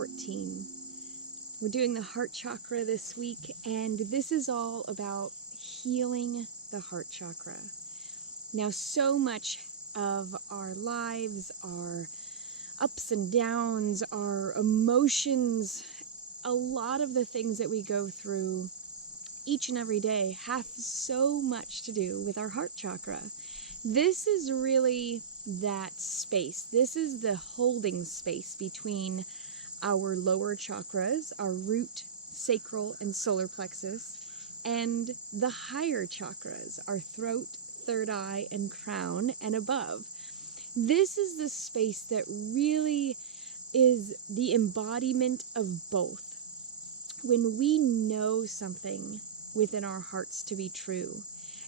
14. We're doing the heart chakra this week, and this is all about healing the heart chakra. Now, so much of our lives, our ups and downs, our emotions, a lot of the things that we go through each and every day have so much to do with our heart chakra. This is really that space. This is the holding space between our lower chakras, our root, sacral, and solar plexus, and the higher chakras, our throat, third eye, and crown, and above. This is the space that really is the embodiment of both. When we know something within our hearts to be true,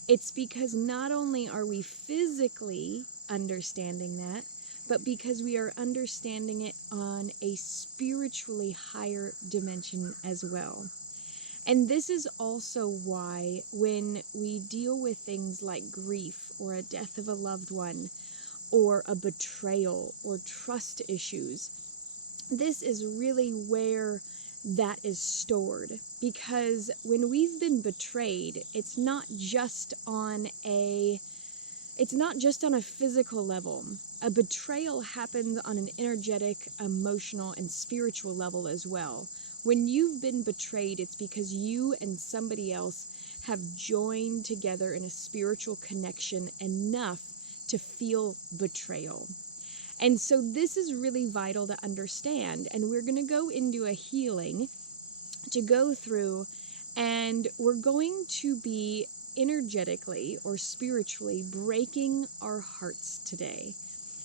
it's because not only are we physically understanding that, but because we are understanding it on a spiritually higher dimension as well. And this is also why when we deal with things like grief or a death of a loved one or a betrayal or trust issues, this is really where that is stored. Because when we've been betrayed, it's not just on a physical level. A betrayal happens on an energetic, emotional, and spiritual level as well. When you've been betrayed, it's because you and somebody else have joined together in a spiritual connection enough to feel betrayal. And so this is really vital to understand. And we're going to go into a healing to go through, and we're going to be energetically or spiritually breaking our hearts today.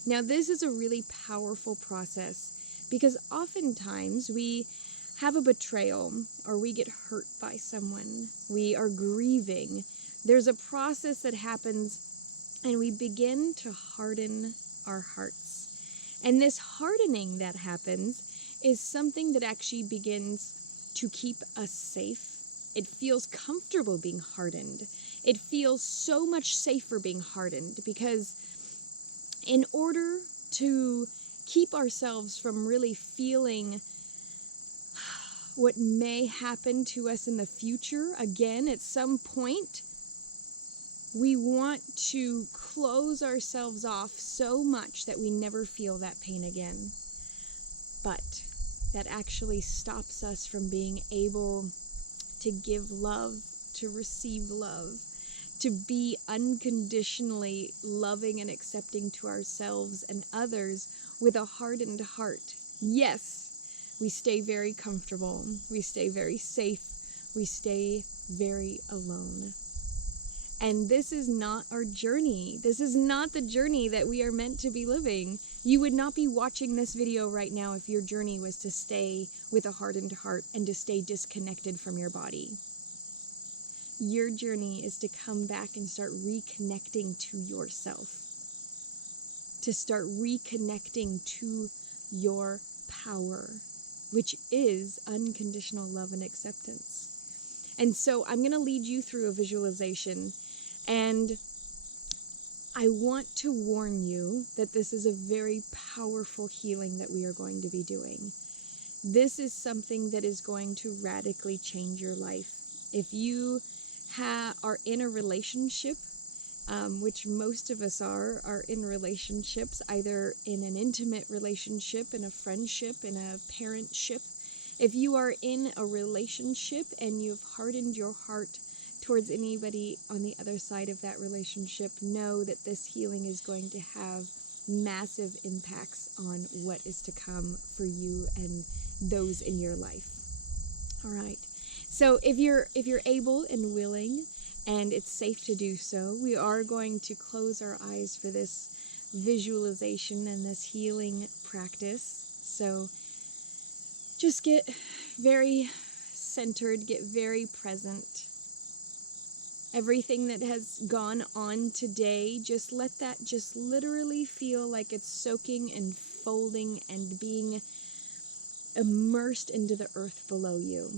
Now, this is a really powerful process because oftentimes we have a betrayal or we get hurt by someone. We are grieving. There's a process that happens and we begin to harden our hearts. And this hardening that happens is something that actually begins to keep us safe. It feels comfortable being hardened. It feels so much safer being hardened because in order to keep ourselves from really feeling what may happen to us in the future, again, at some point, we want to close ourselves off so much that we never feel that pain again. But that actually stops us from being able to give love, to receive love, to be unconditionally loving and accepting to ourselves and others with a hardened heart. Yes, we stay very comfortable, we stay very safe, we stay very alone. And this is not our journey. This is not the journey that we are meant to be living. You would not be watching this video right now if your journey was to stay with a hardened heart and to stay disconnected from your body. Your journey is to come back and start reconnecting to yourself. To start reconnecting to your power, which is unconditional love and acceptance. And so I'm going to lead you through a visualization. And I want to warn you that this is a very powerful healing that we are going to be doing. This is something that is going to radically change your life. If you are in a relationship, which most of us are in relationships, either in an intimate relationship, in a friendship, in a parentship. If you are in a relationship and you've hardened your heart towards anybody on the other side of that relationship, know that this healing is going to have massive impacts on what is to come for you and those in your life. All right. So if you're able and willing, and it's safe to do so, we are going to close our eyes for this visualization and this healing practice. So just get very centered, get very present. Everything that has gone on today, just let that just literally feel like it's soaking and folding and being immersed into the earth below you.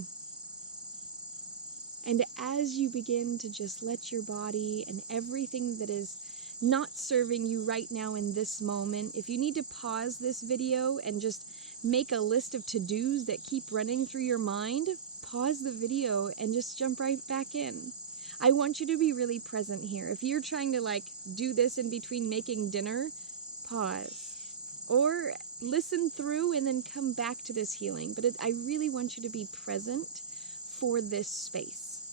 And as you begin to just let your body and everything that is not serving you right now in this moment, if you need to pause this video and just make a list of to-dos that keep running through your mind, pause the video and just jump right back in. I want you to be really present here. If you're trying to like do this in between making dinner, pause. Or listen through and then come back to this healing. But I really want you to be present for this space.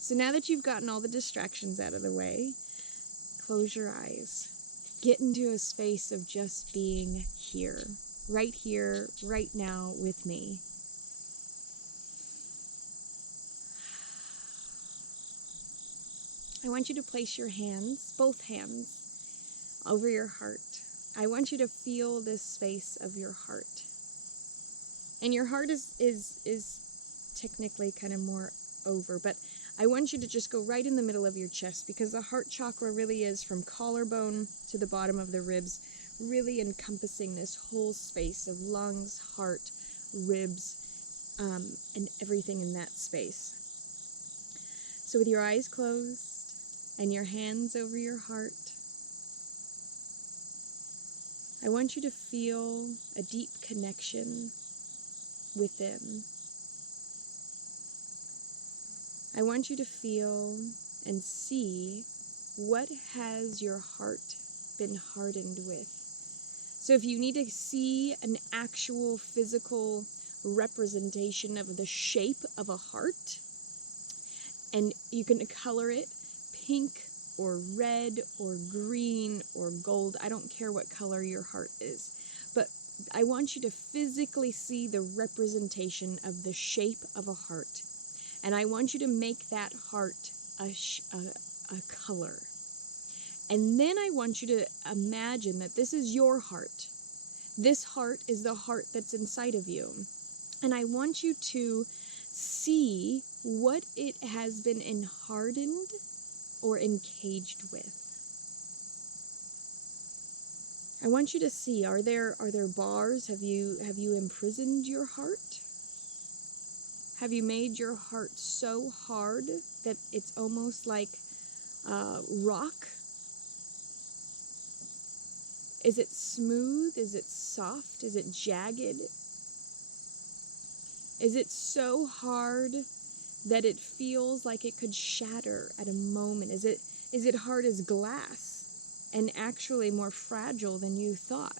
So now that you've gotten all the distractions out of the way, close your eyes. Get into a space of just being here, right now with me. I want you to place your hands, both hands, over your heart. I want you to feel this space of your heart. And your heart is technically kind of more over, but I want you to just go right in the middle of your chest, because the heart chakra really is from collarbone to the bottom of the ribs, really encompassing this whole space of lungs, heart, ribs, and everything in that space. So with your eyes closed and your hands over your heart, I want you to feel a deep connection within. I want you to feel and see what has your heart been hardened with. So if you need to see an actual physical representation of the shape of a heart, and you can color it pink or red or green or gold, I don't care what color your heart is, but I want you to physically see the representation of the shape of a heart. And I want you to make that heart a color. And then I want you to imagine that this is your heart. This heart is the heart that's inside of you. And I want you to see what it has been hardened or encaged with. I want you to see, are there bars? Have you imprisoned your heart? Have you made your heart so hard that it's almost like rock? Is it smooth? Is it soft? Is it jagged? Is it so hard that it feels like it could shatter at a moment? Is it hard as glass and actually more fragile than you thought?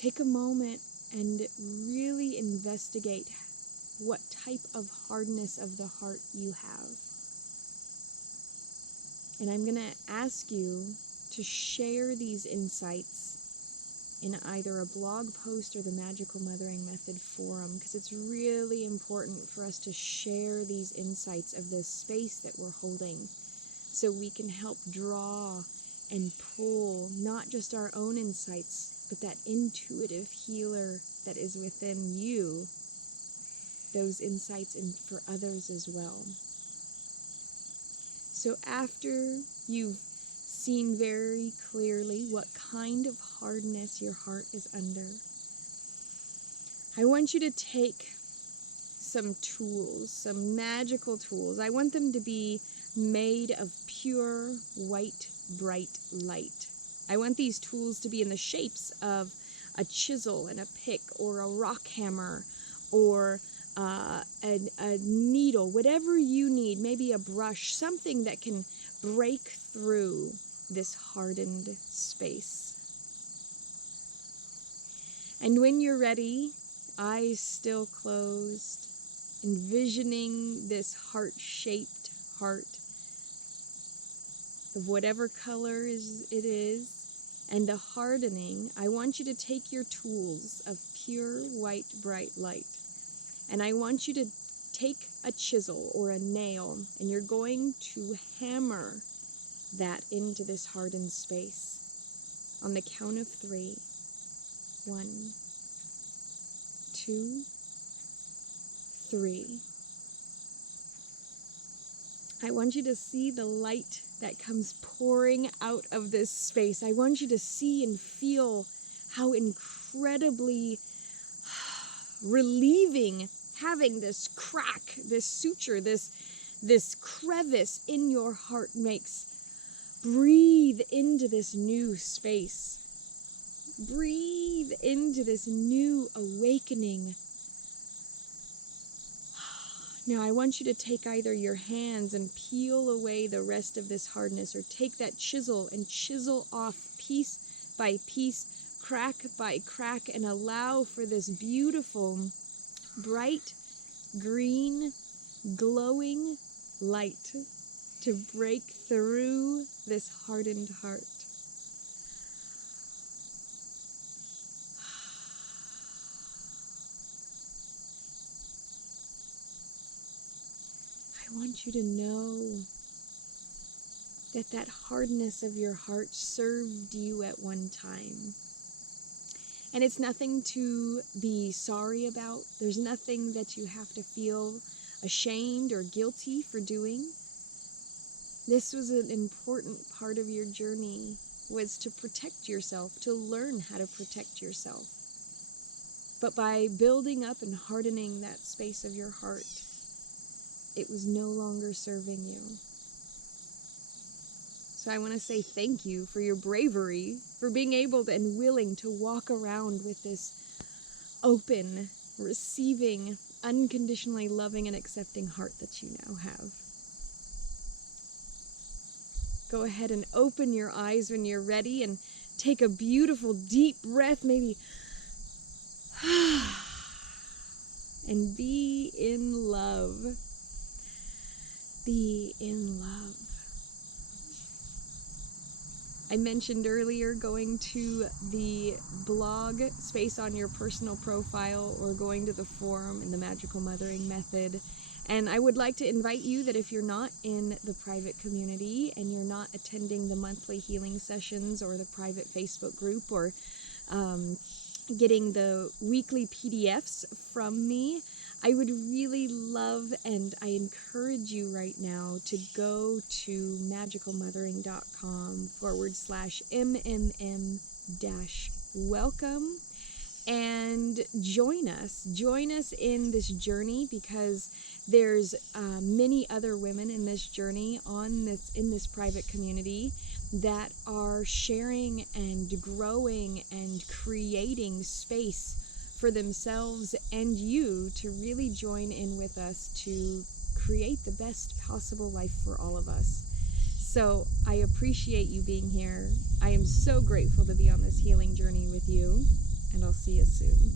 Take a moment and really investigate what type of hardness of the heart you have. And I'm going to ask you to share these insights in either a blog post or the Magical Mothering Method forum, because it's really important for us to share these insights of this space that we're holding, so we can help draw and pull not just our own insights, but that intuitive healer that is within you, those insights for others as well. So after you've seen very clearly what kind of hardness your heart is under, I want you to take some tools, some magical tools. I want them to be made of pure, white, bright light. I want these tools to be in the shapes of a chisel and a pick, or a rock hammer, or a needle, whatever you need, maybe a brush, something that can break through this hardened space. And when you're ready, eyes still closed, envisioning this heart-shaped heart of whatever color it is, and the hardening, I want you to take your tools of pure white bright light, and I want you to take a chisel or a nail, and you're going to hammer that into this hardened space on the count of 3. 1, 2, 3. I want you to see the light that comes pouring out of this space. I want you to see and feel how incredibly relieving having this crack, this suture, this crevice in your heart makes. Breathe into this new space. Breathe into this new awakening. Now I want you to take either your hands and peel away the rest of this hardness, or take that chisel and chisel off piece by piece, crack by crack, and allow for this beautiful, bright, green, glowing light to break through this hardened heart. I want you to know that that hardness of your heart served you at one time. And it's nothing to be sorry about. There's nothing that you have to feel ashamed or guilty for doing. This was an important part of your journey, was to protect yourself, to learn how to protect yourself. But by building up and hardening that space of your heart, it was no longer serving you. So I want to say thank you for your bravery, for being able to, and willing to walk around with this open, receiving, unconditionally loving and accepting heart that you now have. Go ahead and open your eyes when you're ready and take a beautiful deep breath, maybe. And be in love. Be in love. I mentioned earlier going to the blog space on your personal profile, or going to the forum in the Magical Mothering Method. And I would like to invite you that if you're not in the private community and you're not attending the monthly healing sessions or the private Facebook group, or getting the weekly PDFs from me, I would really love, and I encourage you right now to go to magicalmothering.com/MMM-welcome and join us. Join us in this journey, because there's many other women in this journey in this private community that are sharing and growing and creating space for themselves and you to really join in with us to create the best possible life for all of us. So I appreciate you being here. I am so grateful to be on this healing journey with you, and I'll see you soon.